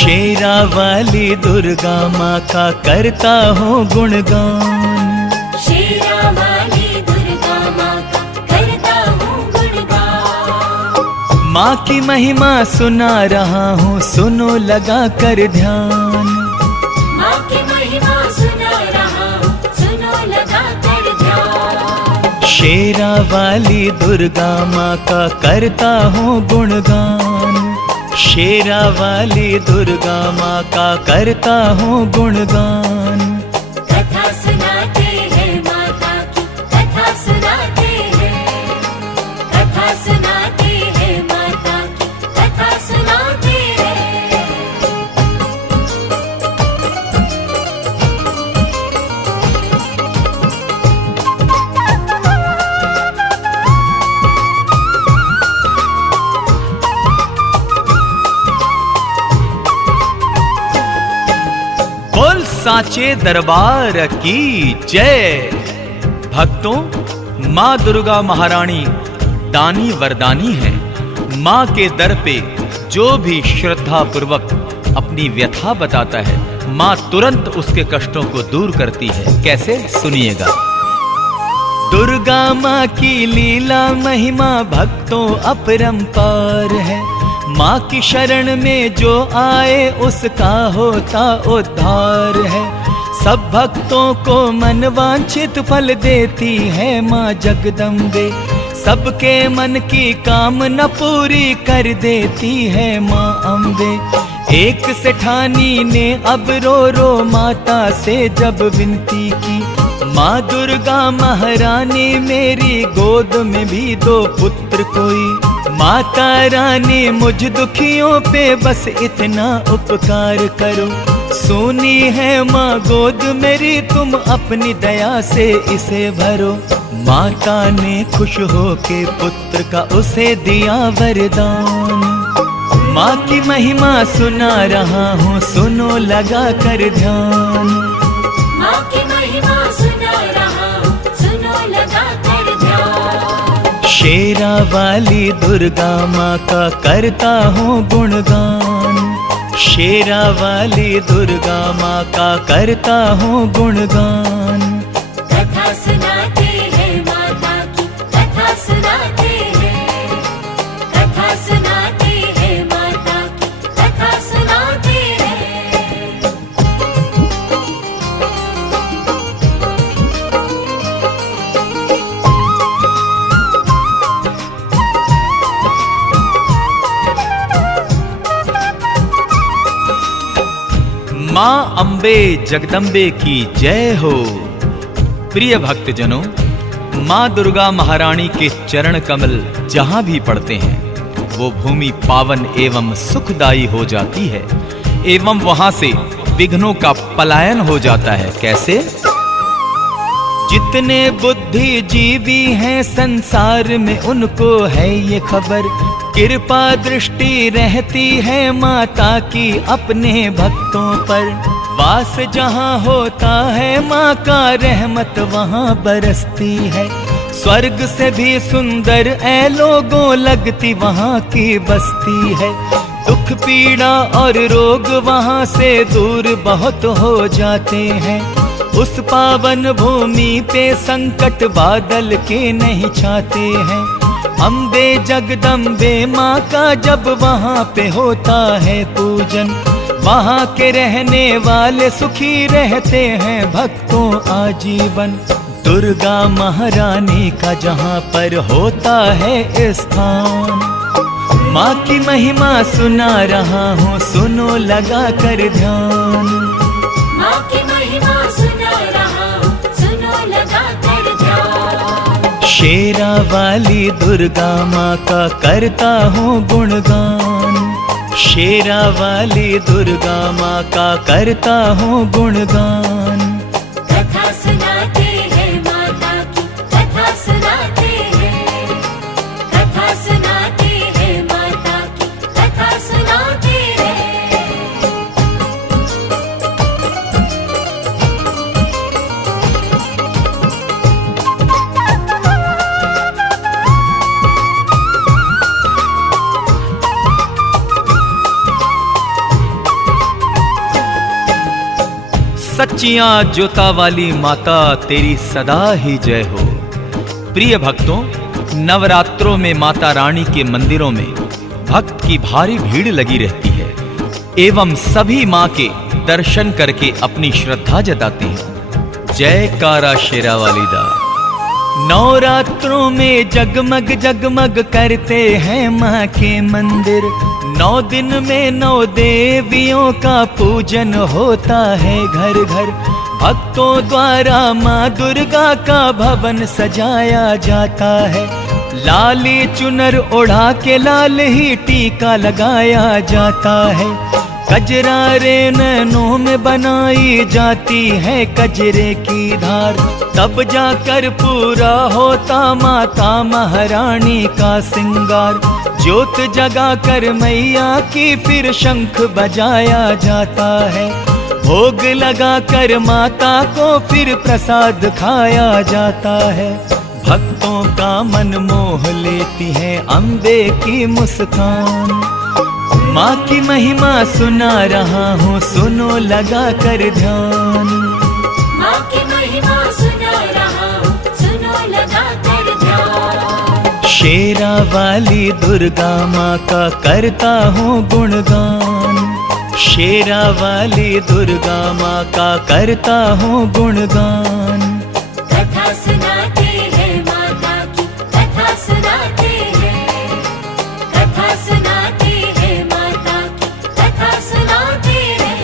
शेरा वाली दुर्गा माँ का करता हूँ गुणगान। शेरा वाली दुर्गा माँ का करता हूँ गुणगान। माँ की महिमा सुना रहा हूँ, सुनो लगा कर ध्यान। माँ की महिमा सुना रहा हूँ, सुनो लगा कर ध्यान। शेरा वाली दुर्गा माँ का करता हूँ गुणगान। शेरा वाली दुर्गा माँ का करता हूँ गुणगान। कथा सुनाते हैं माता की, कथा सुनाते हैं, कथा सुनाते हैं माता की, कथा सुनाते हैं। बोल साचे दरबार की जय। भक्तों, माँ दुर्गा महारानी दानी वरदानी है। माँ के दर पे जो भी श्रद्धा पूर्वक अपनी व्यथा बताता है, माँ तुरंत उसके कष्टों को दूर करती है। कैसे, सुनिएगा। दुर्गा माँ की लीला महिमा भक्तों अपरंपार है। माँ की शरण में जो आए उसका होता उद्धार है। सब भक्तों को मनवांछित फल देती है माँ जगदम्बे। सबके मन की कामना पूरी कर देती है माँ अम्बे। एक सेठानी ने अब रो रो माता से जब विनती की, माँ दुर्गा महारानी मेरी गोद में भी दो पुत्र कोई। माता रानी मुझ दुखियों पे बस इतना उपकार करो। सोनी है माँ गोद मेरी, तुम अपनी दया से इसे भरो। माता ने खुश होके पुत्र का उसे दिया वरदान। माँ की महिमा सुना रहा हूँ, सुनो लगा कर ध्यान। माँ की महिमा सुना रहा हूँ, सुनो लगा कर ध्यान। शेरा वाली दुर्गा माँ का करता हूँ गुणगान। शेरा वाली दुर्गा माँ का करता हूँ गुणगान। कथा सुनाते हैं माता की, कथा सुनाते हैं, कथा सुनाते हैं माता की, कथा सुनाते हैं। माँ अम्बे जगदम्बे की जय हो। प्रिय भक्तजनों, माँ दुर्गा महारानी के चरण कमल जहाँ भी पड़ते हैं वो भूमि पावन एवं सुखदायी हो जाती है, एवं वहां से विघ्नों का पलायन हो जाता है। कैसे? जितने बुद्धिजीवी हैं संसार में उनको है ये खबर, कृपा दृष्टि रहती है माता की अपने भक्तों पर। वास जहाँ होता है माँ का रहमत वहाँ बरसती है। स्वर्ग से भी सुंदर ऐ लोगों लगती वहाँ की बस्ती है। दुख पीड़ा और रोग वहाँ से दूर बहुत हो जाते हैं। उस पावन भूमि पे संकट बादल के नहीं छाते हैं। अम्बे जगदम्बे माँ का जब वहाँ पे होता है पूजन, वहाँ के रहने वाले सुखी रहते हैं भक्तों आजीवन। दुर्गा महारानी का जहाँ पर होता है स्थान, माँ की महिमा सुना रहा हूँ, सुनो लगा कर ध्यान। माँ की महिमा सुना रहा हूँ, सुनो लगा कर ध्यान। शेरा वाली दुर्गा माँ का करता हूँ गुणगान। शेरा वाली दुर्गा माँ का करता हूँ गुणगान। कथा सुनाते हैं माता की, कथा सुनाते हैं, कथा सुनाते हैं माता की, कथा सुनाते हैं। सच्चियां ज्योता वाली माता तेरी सदा ही जय हो। प्रिय भक्तों, नवरात्रों में माता रानी के मंदिरों में भक्त की भारी भीड़ लगी रहती है एवं सभी मां के दर्शन करके अपनी श्रद्धा जताते हैं। जयकारा शेरा वाली दा। नवरात्रों में जगमग जगमग करते हैं मां के मंदिर। 9 दिन में 9 देवियों का पूजन होता है घर घर। भक्तों द्वारा मां दुर्गा का भवन सजाया जाता है। लाली चुनर ओढ़ा के लाल ही टीका लगाया जाता है। कजरारे नैनों में बनाई जाती है कजरे की धार। तब जाकर पूरा होता माता महारानी का सिंगार। ज्योत जगा कर मैया की फिर शंख बजाया जाता है। भोग लगा कर माता को फिर प्रसाद खाया जाता है। भक्तों का मन मोह लेती है अम्बे की मुस्कान। माँ की महिमा सुना रहा हूँ, सुनो लगा कर ध्यान। माँ की महिमा सुना रहा हूँ, सुनो लगा कर ध्यान। शेरा वाली दुर्गा माँ का करता हूँ गुणगान। शेरा वाली दुर्गा माँ का करता हूँ गुणगान। कथा सुनाते हैं माता की, कथा सुनाते हैं। कथा सुनाते हैं माता की, कथा सुनाते हैं।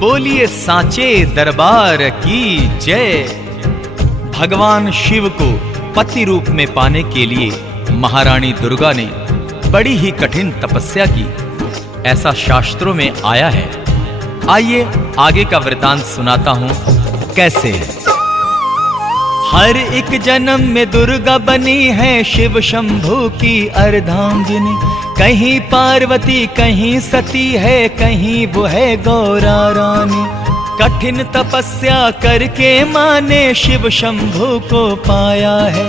बोलिए सांचे दरबार की जय। भगवान शिव को पति रूप में पाने के लिए महारानी दुर्गा ने बड़ी ही कठिन तपस्या की, ऐसा शास्त्रों में आया है। आइए आगे का वृतांत सुनाता हूं कैसे है। हर एक जन्म में दुर्गा बनी है शिव शंभू की अर्धांगिनी। कहीं पार्वती कहीं सती है, कहीं वो है गौरा रानी। कठिन तपस्या करके माँ ने शिव शंभू को पाया है।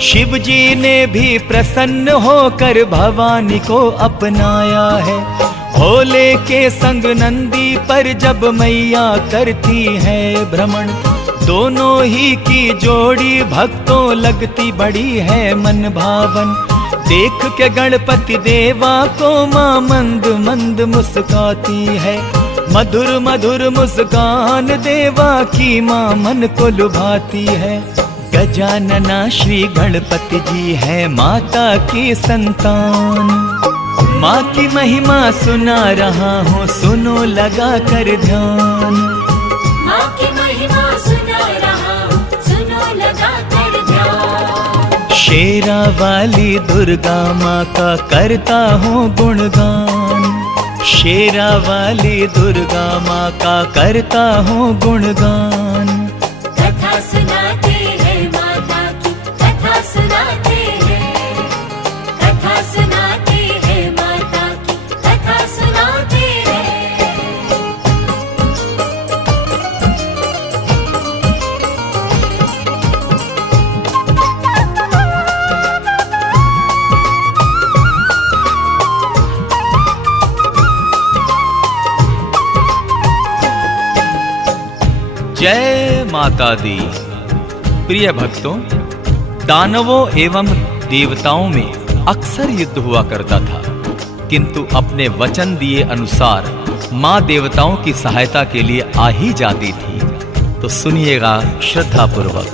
शिव जी ने भी प्रसन्न होकर भवानी को अपनाया है। भोले के संग नंदी पर जब मैया करती है भ्रमण। दोनों ही की जोड़ी भक्तों लगती बड़ी है मन भावन। देख के गणपति देवा को माँ मंद मंद मुस्काती है। मधुर मधुर मुस्कान देवा की माँ मन को लुभाती है। गजानना श्री गणपति जी है माता की संतान। माँ की महिमा सुना रहा हूँ, सुनो लगा कर ध्यान। माँ की महिमा सुना रहा हूँ, सुनो लगा कर ध्यान। शेरा वाली दुर्गा माँ का करता हूँ गुणगान। शेरा वाली दुर्गा माँ का करता हूँ गुणगान। कथा सुनाते हैं माता की, कथा सुनाते हैं। कथा सुनाते हैं माता की, कथा सुनाते हैं। जय माता दी। प्रिय भक्तों, दानवों एवं देवताओं में अक्सर युद्ध हुआ करता था, किंतु अपने वचन दिए अनुसार माँ देवताओं की सहायता के लिए आ ही जाती थी। तो सुनिएगा श्रद्धा पूर्वक।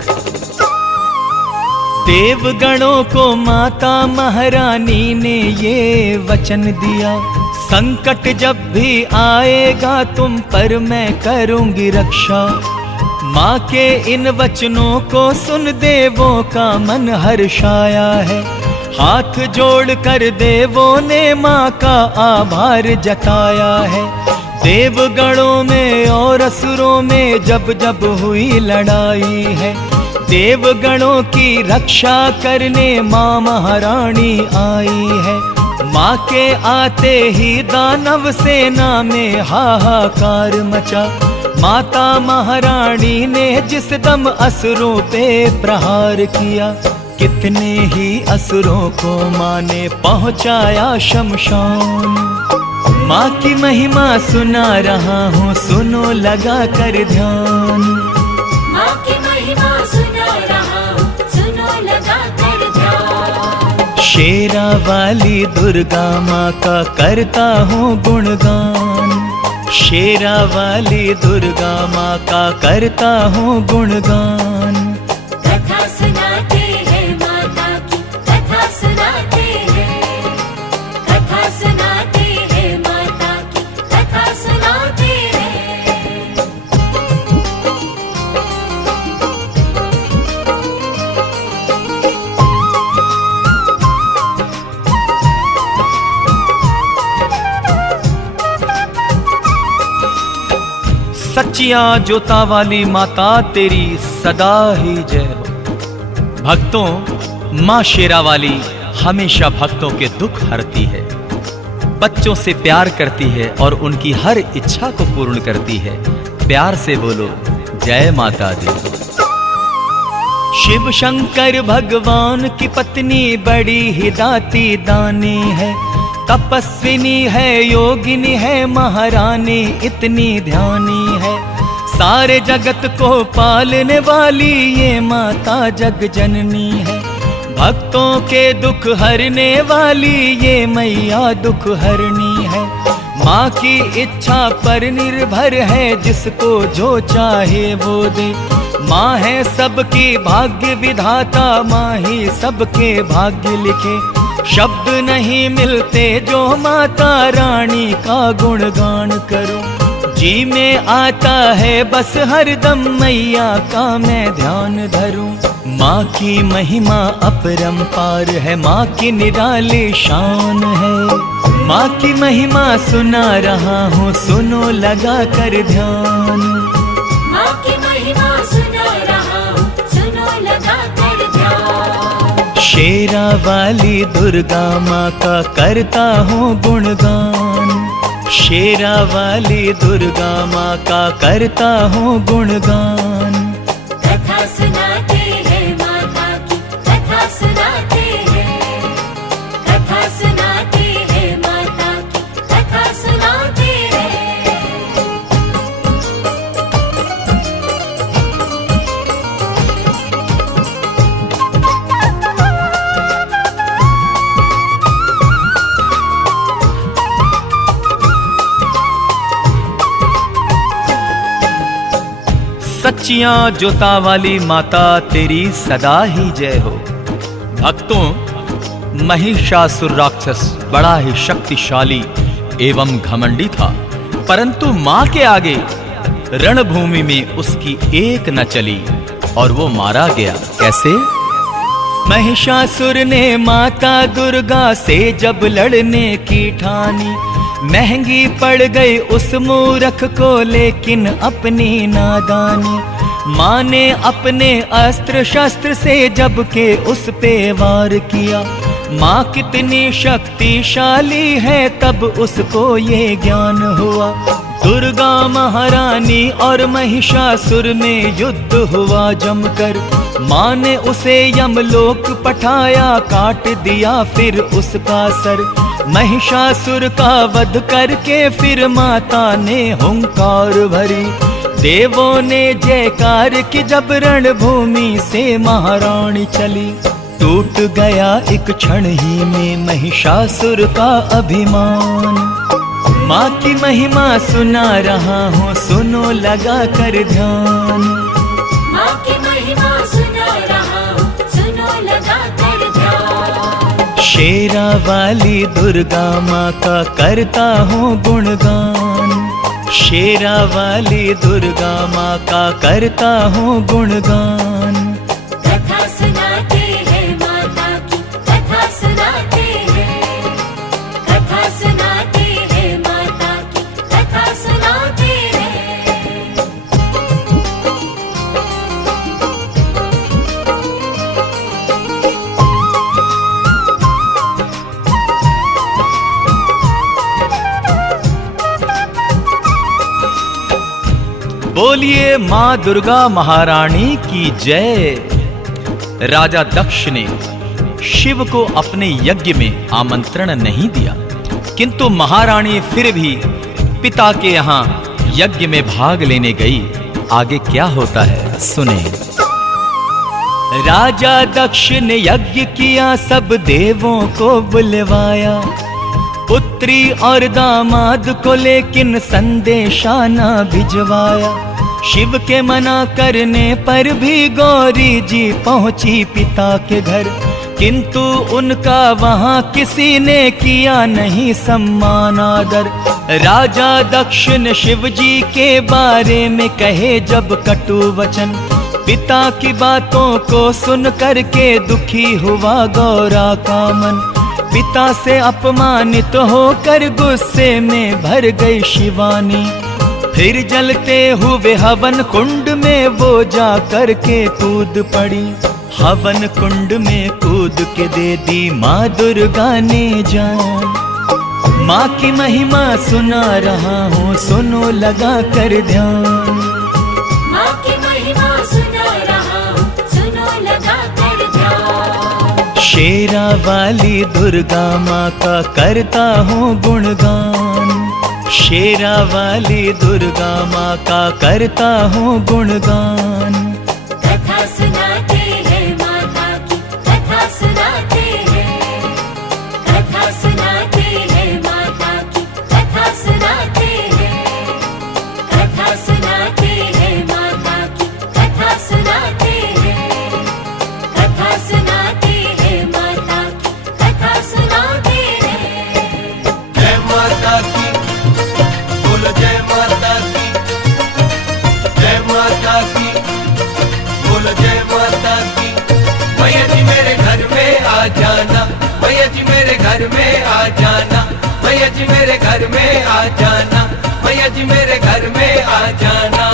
देवगणों को माता महारानी ने ये वचन दिया, संकट जब भी आएगा तुम पर मैं करूंगी रक्षा। माँ के इन वचनों को सुन देवों का मन हर्षाया है। हाथ जोड़कर देवों ने माँ का आभार जताया है। देवगणों में और असुरों में जब जब हुई लड़ाई है, देवगणों की रक्षा करने माँ महारानी आई है। माँ के आते ही दानव सेना में हाहाकार मचा। माता महारानी ने जिस दम असुरों पे प्रहार किया, कितने ही असुरों को माँ ने पहुँचाया शमशान। माँ की महिमा सुना रहा हूँ, सुनो लगा कर ध्यान। माँ की महिमा सुना रहा हूँ, सुनो लगा कर ध्यान। शेरा वाली दुर्गा माँ का करता हूँ गुणगान, शेरा वाली दुर्गा माँ का करता हूँ गुणगान। कथा सुनाते हैं माता की, कथा सुनाते हैं, कथा सुनाते हैं माता की, कथा सुनाते हैं। सच्चियां जोता वाली माता तेरी सदा ही जय हो। भक्तों, माँ शेरा वाली हमेशा भक्तों के दुख हरती है, बच्चों से प्यार करती है और उनकी हर इच्छा को पूर्ण करती है। प्यार से बोलो जय माता दी। शिव शंकर भगवान की पत्नी बड़ी ही दाती दानी है, तपस्विनी है, योगिनी है, महारानी इतनी ध्यानी है। सारे जगत को पालने वाली ये माता जग जननी है। भक्तों के दुख हरने वाली ये मैया दुख हरनी है। माँ की इच्छा पर निर्भर है, जिसको जो चाहे वो दे। माँ है सबकी भाग्य विधाता, माँ ही सबके भाग्य लिखे। शब्द नहीं मिलते जो माता रानी का गुणगान करूं। जी में आता है बस हरदम मैया का मैं ध्यान धरूं। माँ की महिमा अपरंपार है, माँ की निराली शान है। माँ की महिमा सुना रहा हूँ, सुनो लगा कर ध्यान। माँ की महिमा सुना रहा हूँ, सुनो लगा कर ध्यान। शेरा वाली दुर्गा माँ का करता हूँ गुणगान, शेरा वाली दुर्गा माँ का करता हूँ गुणगान। कथा सुनाते हैं माता की, कथा सुनाते हैं, कथा सुनाते हैं माता की, कथा सुनाते हैं। सच्चियां जोता वाली माता तेरी सदा ही जय हो। भक्तों, महिषासुर राक्षस बड़ा ही शक्तिशाली एवं घमंडी था, परंतु मां के आगे रणभूमि में उसकी एक न चली और वो मारा गया। कैसे? महिषासुर ने माता दुर्गा से जब लड़ने की ठानी, महंगी पड़ गई उस मूर्ख को लेकिन अपनी नादानी। माँ ने अपने अस्त्र शस्त्र से जब के उस पे वार किया। माँ कितनी शक्तिशाली है तब उसको ये ज्ञान हुआ। दुर्गा महारानी और महिषासुर में युद्ध हुआ जमकर। माँ ने उसे यमलोक पठाया, काट दिया फिर उसका सर। महिषासुर का वध करके फिर माता ने हुंकार भरी। देवों ने जयकार की जब रणभूमि से महारानी चली। टूट गया एक क्षण ही में महिषासुर का अभिमान। माँ की महिमा सुना रहा हूँ, सुनो लगा कर ध्यान। माँ की महिमा सुना रहा हूँ, सुनो लगा कर ध्यान। शेरा वाली दुर्गा माँ का करता हूँ गुणगान, शेरा वाली दुर्गा माँ का करता हूँ गुणगान। कथा सुनाते हैं माता की, कथा सुनाते हैं, कथा सुनाते हैं माता की, कथा सुनाते हैं। बोलिए मां दुर्गा महारानी की जय। राजा दक्ष ने शिव को अपने यज्ञ में आमंत्रण नहीं दिया, किंतु महारानी फिर भी पिता के यहाँ यज्ञ में भाग लेने गई। आगे क्या होता है सुने। राजा दक्ष ने यज्ञ किया, सब देवों को बुलवाया, पुत्री और दामाद को लेकिन संदेशा न भिजवाया। शिव के मना करने पर भी गौरी जी पहुंची पिता के घर, किंतु उनका वहां किसी ने किया नहीं सम्मान आदर। राजा दक्ष ने शिव जी के बारे में कहे जब कटु वचन, पिता की बातों को सुन करके दुखी हुआ गौरा का मन। पिता से अपमानित होकर गुस्से में भर गई शिवानी, फिर जलते हुए हवन कुंड में वो जा करके कूद पड़ी। हवन कुंड में कूद के दे दी माँ दुर्गा ने जान। माँ की महिमा सुना रहा हूँ, सुनो लगा कर ध्यान। माँ की महिमा सुना रहा हूँ, सुनो लगा कर ध्यान। शेरा वाली दुर्गा माँ का करता हूँ गुणगान, शेरा वाली दुर्गा माँ का करता हूँ गुणगान। कथा सुनाते हैं माता की, कथा सुनाते हैं, कथा सुनाते हैं माता की, कथा सुनाते हैं, कथा सुनाते हैं माता की, कथा सुनाते हैं, कथा सुनाते हैं माता की, कथा सुनाते हैं। जय माता की, बोलो जय माता की, जय माता की, बोलो जय माता की। मैया जी मेरे घर में आ जाना, मैया जी मेरे घर में आ जाना, मैया जी मेरे घर में आ जाना, मैया जी मेरे घर में आ जाना।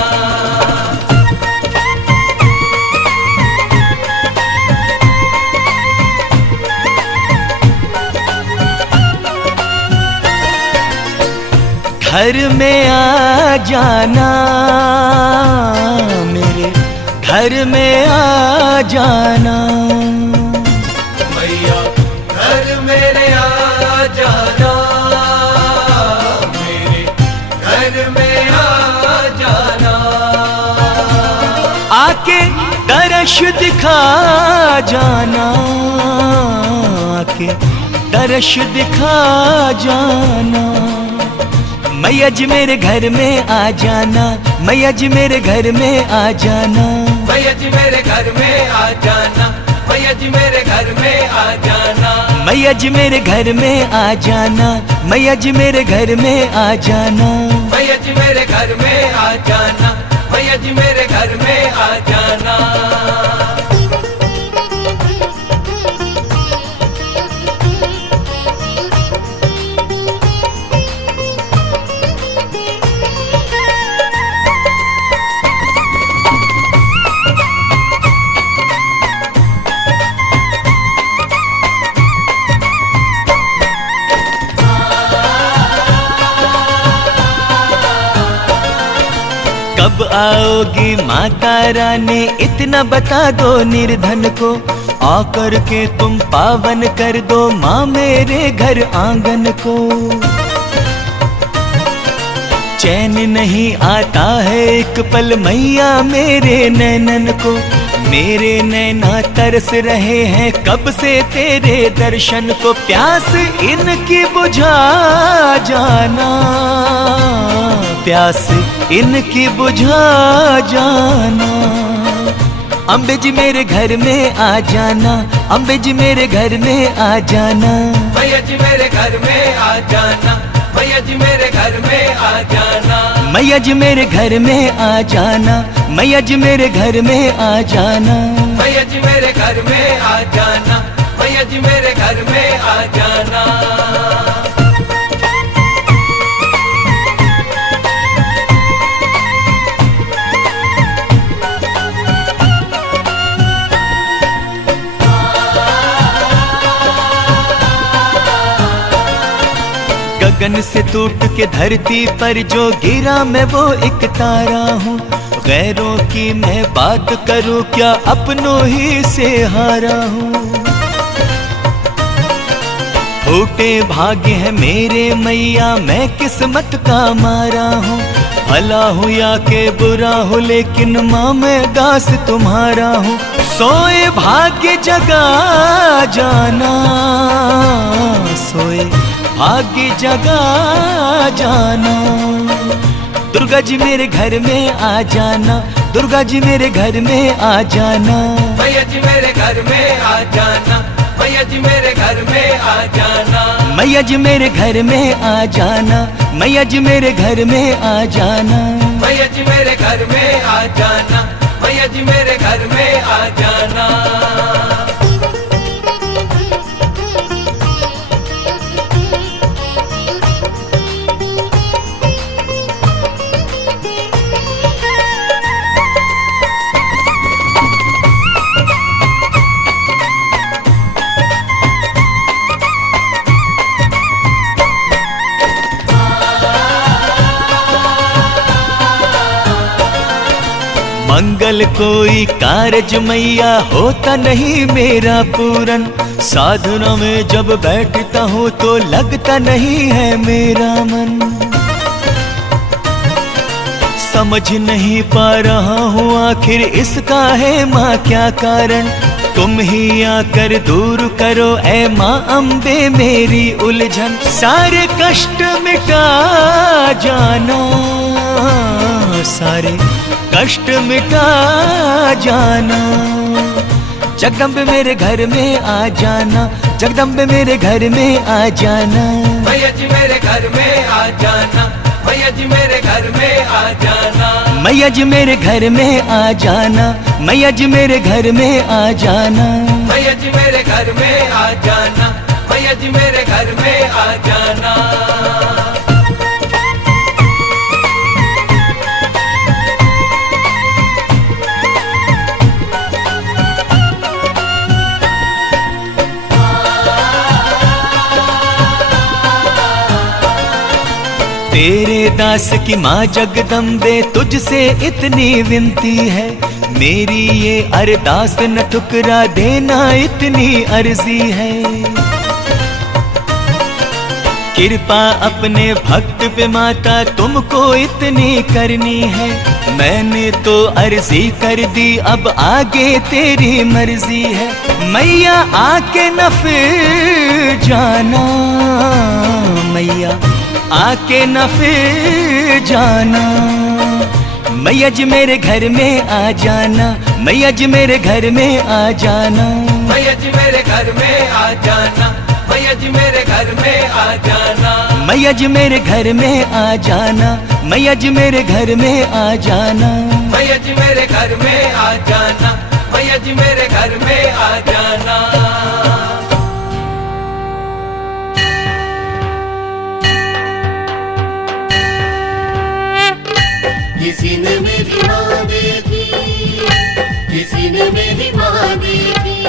घर में आ जाना, मेरे घर में आ जाना। मैया घर मेरे आ जाना, मेरे घर में आ जाना। आके दर्श दिखा जाना, आके दर्श दिखा जाना। मैया जी मेरे घर में आ जाना, मैया जी मेरे घर में आ जाना। मैया जी मेरे घर में आ जाना, मैया जी मेरे घर में आ जाना। मैया जी मेरे घर में आ जाना, मैया जी मेरे घर में आ जाना। मैया जी मेरे घर में आ जाना, मैया जी मेरे घर में आ जाना। कब आओगी माता रानी इतना बता दो निर्धन को, आकर के तुम पावन कर दो माँ मेरे घर आंगन को। चैन नहीं आता है एक पल मैया मेरे नैनन को, मेरे नैना तरस रहे हैं कब से तेरे दर्शन को। प्यास इनकी बुझा जाना, प्यास इनकी बुझा जाना। अम्बे जी मेरे घर में आ जाना, अम्बे जी मेरे घर में आ जाना। मैया जी मेरे घर में आ जाना, मैया जी मेरे घर में आ जाना। मैया जी मेरे घर में आ जाना, मैया जी मेरे घर में आ जाना। मैया जी मेरे घर में आ जाना, मैया जी मेरे घर में आ जाना। गगन गगन से टूट के धरती पर जो गिरा मैं वो एक तारा हूँ। गैरों की मैं बात करूँ क्या, अपनों ही से हारा हूँ। फूटे भाग्य है मेरे मैया, मैं किस्मत का मारा हूँ। भला हूँ या के बुरा हूँ, लेकिन माँ मैं दास तुम्हारा हूँ। सोए भाग्य जगा जाना, सोए भाग्य जगा जाना। दुर्गा जी मेरे घर में आ जाना, दुर्गा जी मेरे घर में आ जाना। मैया जी मेरे घर में आ जाना, मैया जी मेरे घर में आ जाना। मैया जी मेरे घर में आ जाना, मैया जी मेरे घर में आ जाना। मैया जी मेरे घर में आ जाना, मैया जी मेरे घर में आ जाना। मंगल कोई कारज मैया होता नहीं मेरा पूरन। साधना में जब बैठता हूँ तो लगता नहीं है मेरा मन। समझ नहीं पा रहा हूँ आखिर इसका है माँ क्या कारण। तुम ही आकर दूर करो ऐ माँ अम्बे मेरी उलझन। सारे कष्ट मिटा जाना, सारे कष्ट मिटा जाना। जगदम्बे मेरे घर में आ जाना, जगदम्बे मेरे घर में आ जाना। मैया जी मेरे घर में आ जाना, मैया जी मेरे घर में आ जाना। मैया जी मेरे घर में आ जाना, मैया जी मेरे घर में आ जाना। मैया जी मेरे घर में आ जाना, मैया जी मेरे घर में आ जाना। तेरे दास की माँ जगदम्बे तुझसे इतनी विनती है। मेरी ये अरदास न ठुकरा देना इतनी अर्जी है। कृपा अपने भक्त पे माता तुमको इतनी करनी है। मैंने तो अर्जी कर दी अब आगे तेरी मर्जी है। मैया आके न फिर जाना, मैया आके न फिर जाना। मैया जी मेरे घर में आ जाना, मैया जी मेरे घर में आ जाना। मैया जी मेरे घर में आ जाना, मैया जी मेरे घर में आ जाना। मैया जी मेरे घर में आ जाना, मैया जी मेरे घर में आ जाना। मैया जी मेरे घर में आ जाना, मैया जी मेरे घर में आ जाना। किसी ने मेरी माँ देखी, किसी ने मेरी माँ देखी।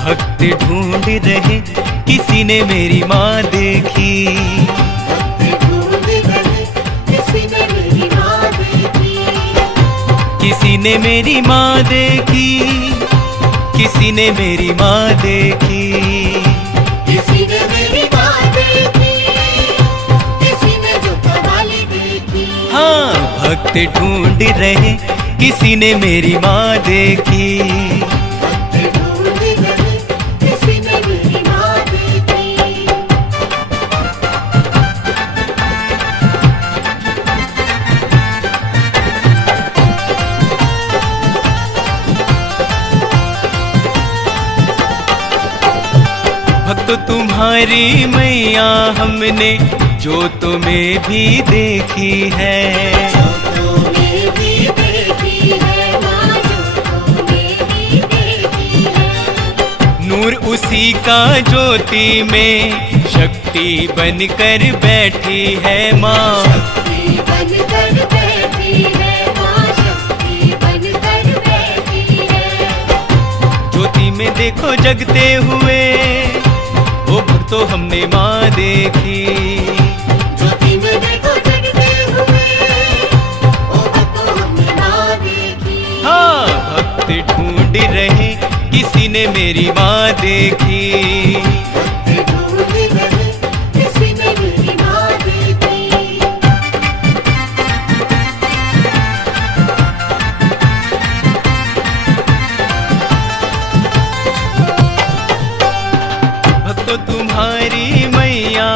भक्त ढूंढ रहे किसी ने मेरी माँ देखी। भक्त ढूंढ रहे किसी ने मेरी माँ देखी। किसी ने मेरी माँ देखी, किसी ने मेरी माँ देखी। किसी ने मेरी माँ देखी, किसी ने जो कवाली देखी। हाँ, भक्त ढूंढ रहे किसी ने मेरी माँ देखी। भक्त ढूंढ रहे किसी ने मेरी माँ देखी। भक्त तुम्हारी मैया हमने जो तुम्हें भी देखी है। तूने भी देखी है माँ, जो तूने भी देखी है। नूर उसी का ज्योति में शक्ति बनकर बैठी है माँ। शक्ति बनकर बैठी है माँ, शक्ति देखो जगते हुए, ओ भक्तों हमने माँ देखी। ज्योति में देखो जगते हुए, ओ भक्तों हमने माँ देखी। हाँ, भक्त ढूंढ रहे किसी ने मेरी माँ देखी। भक्त ढूंढ रहे किसी ने मेरी माँ देखी। भक्तों तुम्हारी मैया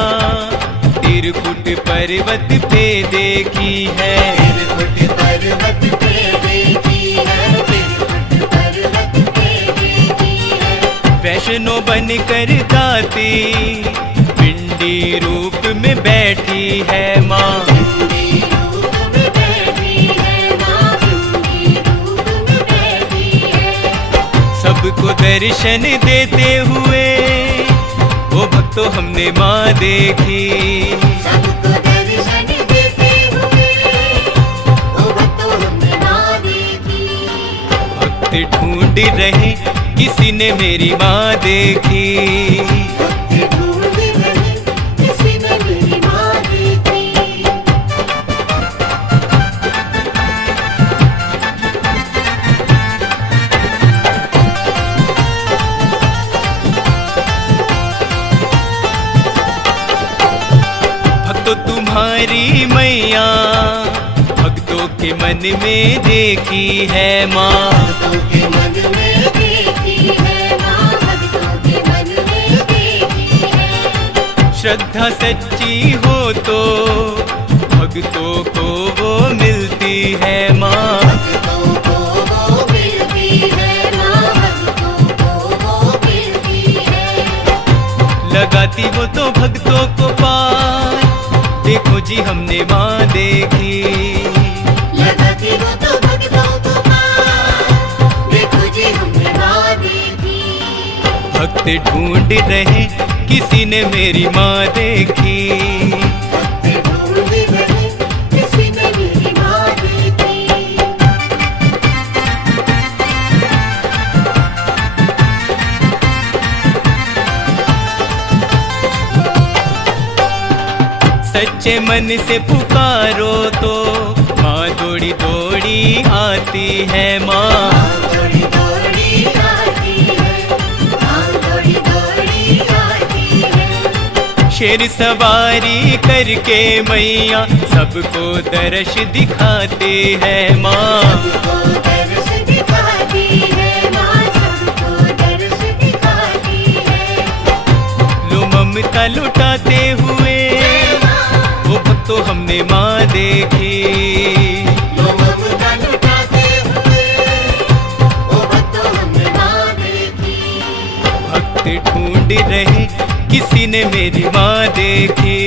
तिरकुट पर्वत पे देखी है। तिरकुट पर्वत पे देखी है, तिरकुट पर्वत पे देखी है। वैष्णो बनकर गाती पिंडी रूप में बैठी है माँ। पिंडी रूप में बैठी है माँ, पिंडी रूप में बैठी है। सबको दर्शन देते हुए, ओ भक्तों हमने माँ देखी। सबको दर्शन देते हुए, ओ भक्तों हमने माँ देखी। भक्त ढूंढ रहे किसी ने मेरी माँ देखी। भक्त ढूंढ रहे किसी ने मेरी माँ देखी। भक्तों तुम्हारी मैया भक्तों के मन में देखी है माँ। भक्तों के मन में देखी है माँ, भक्तों के मन में देखी है। श्रद्धा सच्ची हो तो भक्तों को वो मिलती है माँ। भक्तों को वो मिलती है माँ, भक्तों को वो मिलती है। लगाती वो तो भक्तों को पार, देखो जी हमने माँ देखी। लगाती वो तो भक्तों को पार, देखो जी हमने माँ देखी। भक्त ढूंढ रहे किसी ने मेरी माँ देखी। भक्त ढूंढ रहे किसी ने मेरी माँ देखी। सच्चे मन से पुकारो तो माँ दौड़ी दौड़ी आती है माँ। दौड़ी दौड़ी आती है, दौड़ी दौड़ी आती है। शेर सवारी करके मैया सबको दर्श दिखाते हैं माँ। सबको दर्श दिखाती है माँ, सबको दर्श दिखाती है। लो ममता लुटाते हुए, वो भक्तों हमने माँ देखी। लो ममता लुटाते हुए, ओ भक्तों हमने माँ देखी। भक्त ढूंढ रहे किसी ने मेरी माँ देखी।